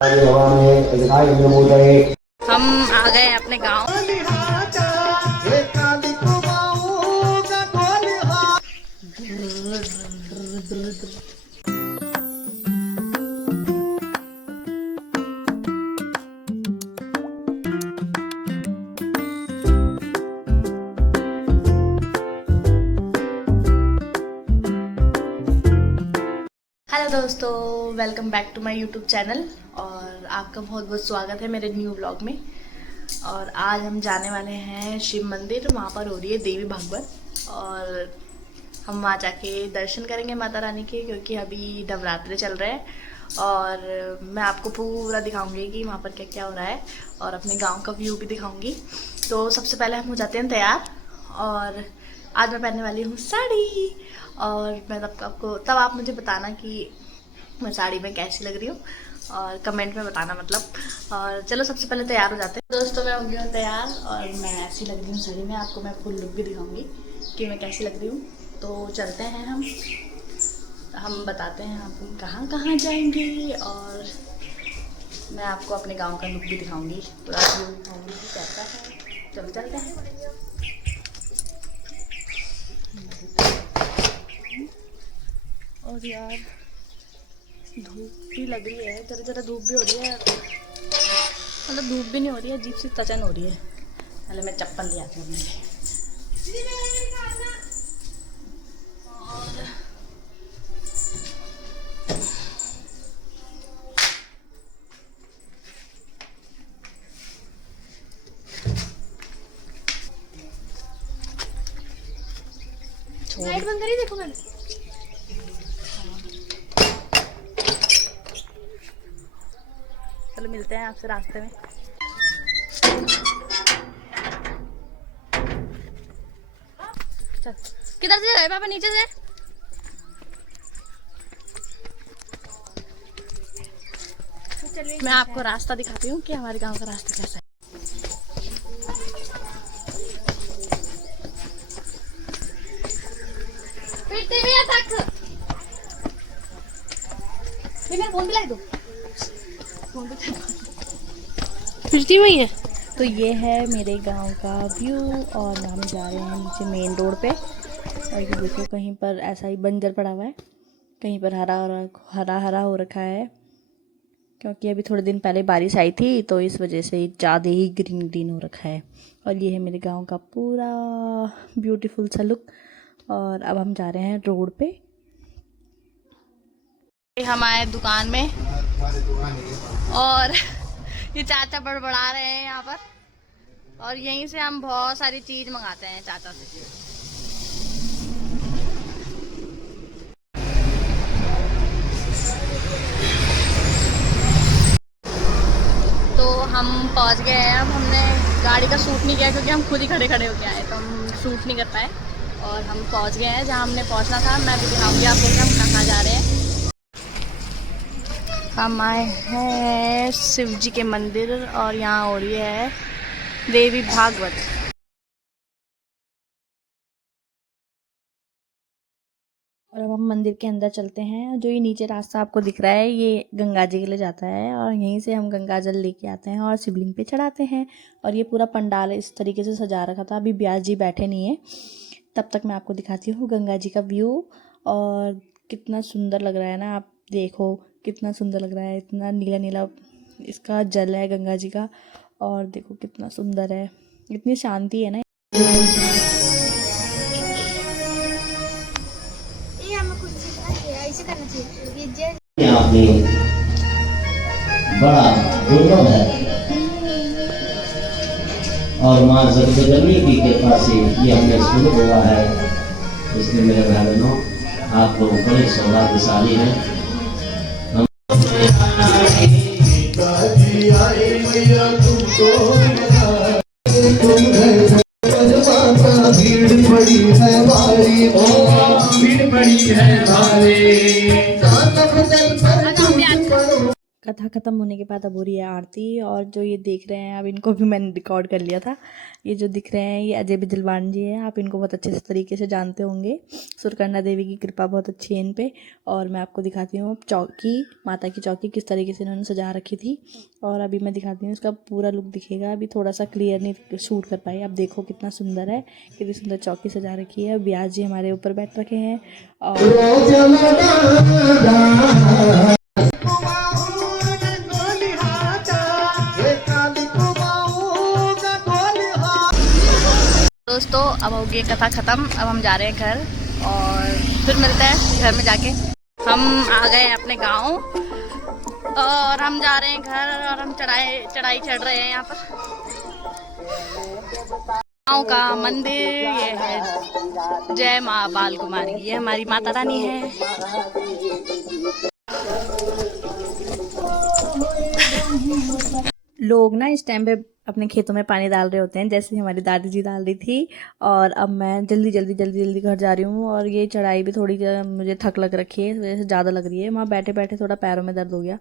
हम आ गए अपने गांव। हेलो दोस्तों, welcome back to my YouTube channel और आपका बहुत बहुत स्वागत है मेरे न्यू व्लॉग में। और आज हम जाने वाले हैं शिव मंदिर। वहाँ पर हो रही है देवी भागवत और हम वहाँ जाके दर्शन करेंगे माता रानी के, क्योंकि अभी नवरात्रे चल रहे हैं। और मैं आपको पूरा दिखाऊंगी कि वहाँ पर क्या क्या हो रहा है और अपने गाँव का व्यू भी दिखाऊंगी। तो सबसे पहले हम हो जाते हैं तैयार। और आज मैं पहनने वाली हूँ साड़ी और मैं तब आप मुझे बताना कि मैं साड़ी में कैसी लग रही हूँ और कमेंट में बताना मतलब। और चलो सबसे पहले तैयार हो जाते हैं। दोस्तों मैं हो गई हूँ तैयार और मैं ऐसी लग रही हूँ साड़ी में। आपको मैं फुल लुक भी दिखाऊंगी कि मैं कैसी लग रही हूँ। तो चलते हैं हम बताते हैं आपको कहाँ कहाँ जाएंगे और मैं आपको अपने गाँव का लुक भी दिखाऊँगी, पूरा व्यू दिखाऊँगी कैसा है। चलो चलते हैं। और यार धूप भी लग रही है, जरा जरा धूप भी हो रही है, मतलब धूप भी नहीं हो रही है, अजीब सी तचन हो रही है। पहले मैं चप्पल ले आती हूँ अपने लिए। लाइट बंद करी, देखो मैंने। चलो मिलते हैं आपसे रास्ते में। चल किधर से जाए पापा? नीचे से। मैं आपको रास्ता दिखाती हूँ कि हमारे गांव का रास्ता कैसा है। फोन भी दो, फिरती हुई है। तो ये है मेरे गांव का व्यू और हम जा रहे हैं नीचे मेन रोड पे। और ये देखो कहीं पर ऐसा ही बंजर पड़ा हुआ है, कहीं पर हरा हरा हरा हो रखा है, क्योंकि अभी थोड़े दिन पहले बारिश आई थी तो इस वजह से ज़्यादा ही ग्रीन ग्रीन हो रखा है। और ये है मेरे गांव का पूरा ब्यूटीफुल सा लुक। और अब हम जा रहे हैं रोड पे। हम आए दुकान में और ये चाचा बड़बड़ा रहे हैं यहाँ पर। और यहीं से हम बहुत सारी चीज मंगाते हैं चाचा से। तो हम पहुँच गए हैं। अब हमने गाड़ी का शूट नहीं किया क्योंकि हम खुद ही खड़े खड़े होके आए, तो हम शूट नहीं कर पाए। और हम पहुँच गए हैं जहाँ हमने पहुँचना था। मैं भी दिखाऊंगी आपको कि हम कहाँ जा रहे हैं। हम आए हैं शिव जी के मंदिर और यहाँ हो रही है देवी भागवत। और अब हम मंदिर के अंदर चलते हैं। जो ये नीचे रास्ता आपको दिख रहा है ये गंगा जी के लिए जाता है और यहीं से हम गंगा जल लेके आते हैं और शिवलिंग पे चढ़ाते हैं। और ये पूरा पंडाल इस तरीके से सजा रखा था। अभी ब्यास जी बैठे नहीं है, तब तक मैं आपको दिखाती हूँ गंगा जी का व्यू। और कितना सुंदर लग रहा है ना, आप देखो कितना सुंदर लग रहा है। इतना नीला नीला इसका जल है गंगा जी का। और देखो कितना सुंदर है, इतनी शांति है ना। बड़ा दुर्लभ है और माँ जगदम्बा की कृपा से ये हमने शुरू हुआ है। इसलिए मेरे भाई बहनों आप लोग बड़े सौभाग्यशाली हैं। कथा ख़त्म होने के बाद अब हो रही है आरती। और जो ये देख रहे हैं, अब इनको भी मैंने रिकॉर्ड कर लिया था। ये जो दिख रहे हैं ये अजय बिजलवान जी हैं, आप इनको बहुत अच्छे से तरीके से जानते होंगे। सुरकन्ना देवी की कृपा बहुत अच्छी है इन पे। और मैं आपको दिखाती हूँ चौकी, माता की चौकी किस तरीके से इन्होंने सजा रखी थी। और अभी मैं दिखाती हूँ इसका पूरा लुक दिखेगा। अभी थोड़ा सा क्लियर नहीं शूट कर पाई। अब देखो कितना सुंदर है, कितनी सुंदर चौकी सजा रखी है। ब्यास जी हमारे ऊपर बैठ रखे हैं। और दोस्तों अब हो गई कथा ख़त्म। अब हम जा रहे हैं घर और फिर मिलते हैं घर में जाके। हम आ गए अपने गांव और हम जा रहे हैं घर और हम चढ़ाई चढ़ रहे हैं। यहाँ पर गांव का मंदिर ये है जय माँ बाल कुमारी, ये हमारी माता रानी है। लोग ना इस टाइम पे अपने खेतों में पानी डाल रहे होते हैं, जैसे हमारी दादी जी डाल रही थी। और अब मैं जल्दी घर जा रही हूँ। और ये चढ़ाई भी थोड़ी मुझे थक लग रखी है, वजह से ज़्यादा लग रही है। वहाँ बैठे बैठे थोड़ा पैरों में दर्द हो गया।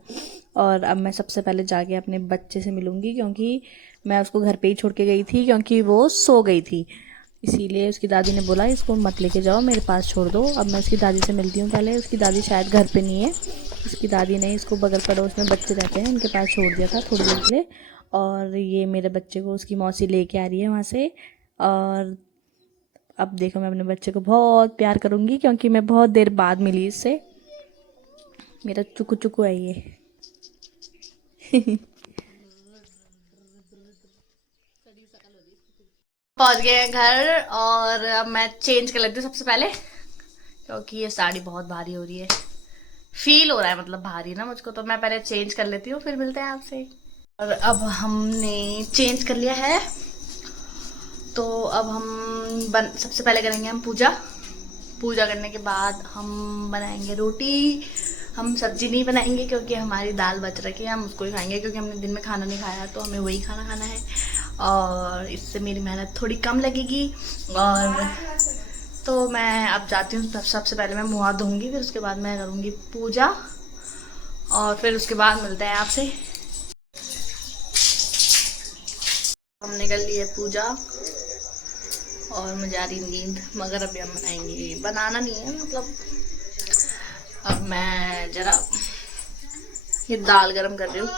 और अब मैं सबसे पहले जाके अपने बच्चे से मिलूँगी, क्योंकि मैं उसको घर पे ही छोड़ के गई थी, क्योंकि वो सो गई थी। इसीलिए उसकी दादी ने बोला इसको मत लेके जाओ, मेरे पास छोड़ दो। अब मैं उसकी दादी से मिलती हूँ पहले। उसकी दादी शायद घर पे नहीं है। उसकी दादी ने इसको बगल पड़ोस में बच्चे रहते हैं, उनके पास छोड़ दिया था थोड़ी देर के लिए। और ये मेरे बच्चे को उसकी मौसी लेके आ रही है वहाँ से। और अब देखो मैं अपने बच्चे को बहुत प्यार करूँगी, क्योंकि मैं बहुत देर बाद मिली इससे। मेरा चुकू चुकू है ये। पहुंच गए हैं घर और अब मैं चेंज कर लेती हूँ सबसे पहले, क्योंकि ये साड़ी बहुत भारी हो रही है। फील हो रहा है मतलब भारी ना मुझको, तो मैं पहले चेंज कर लेती हूँ, फिर मिलते हैं आपसे। और अब हमने चेंज कर लिया है, तो अब हम सबसे पहले करेंगे हम पूजा करने के बाद हम बनाएंगे रोटी। हम सब्जी नहीं बनाएंगे क्योंकि हमारी दाल बच रखी है, हम उसको ही खाएंगे, क्योंकि हमने दिन में खाना नहीं खाया, तो हमें वही खाना खाना है। और इससे मेरी मेहनत थोड़ी कम लगेगी। और तो मैं अब जाती हूँ, सबसे पहले मैं मुँह हाथ धोऊंगी, फिर उसके बाद मैं करूँगी पूजा और फिर उसके बाद मिलते हैं आपसे। हमने कर ली है पूजा और मुझे आ रही नींद, मगर अभी हम बनाएंगे, बनाना नहीं है मतलब। अब मैं जरा ये दाल गरम कर रही हूँ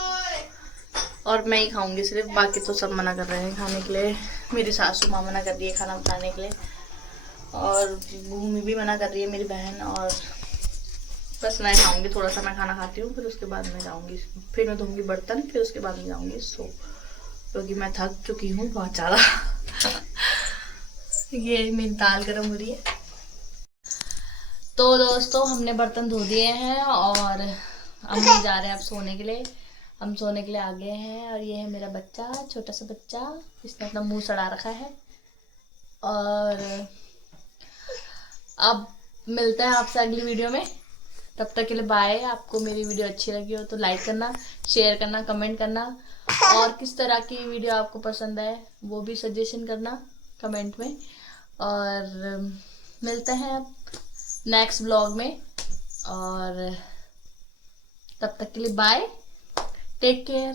और मैं ही खाऊंगी सिर्फ, बाकी तो सब मना कर रहे हैं खाने के लिए। मेरी सासू माँ मना कर रही है खाना बनाने के लिए, और भूमि भी मना कर रही है मेरी बहन। और बस मैं खाऊंगी, थोड़ा सा मैं खाना खाती हूँ, फिर उसके बाद मैं जाऊंगी, फिर मैं धोऊंगी बर्तन, फिर उसके बाद मैं जाऊंगी सो, क्योंकि मैं थक चुकी हूँ बहुत ज़्यादा। ये मेरी दाल गरम हो रही है। तो दोस्तों हमने बर्तन धो दिए हैं और हम जा रहे हैं अब सोने के लिए। हम सोने के लिए आ गए हैं। और ये है मेरा बच्चा, छोटा सा बच्चा, इसने अपना मुंह सड़ा रखा है। और अब मिलते हैं आपसे अगली वीडियो में, तब तक के लिए बाय। आपको मेरी वीडियो अच्छी लगी हो तो लाइक करना, शेयर करना, कमेंट करना, और किस तरह की वीडियो आपको पसंद है वो भी सजेशन करना कमेंट में। और मिलते हैं अब नेक्स्ट ब्लॉग में, और तब तक के लिए बाय, टेक केयर।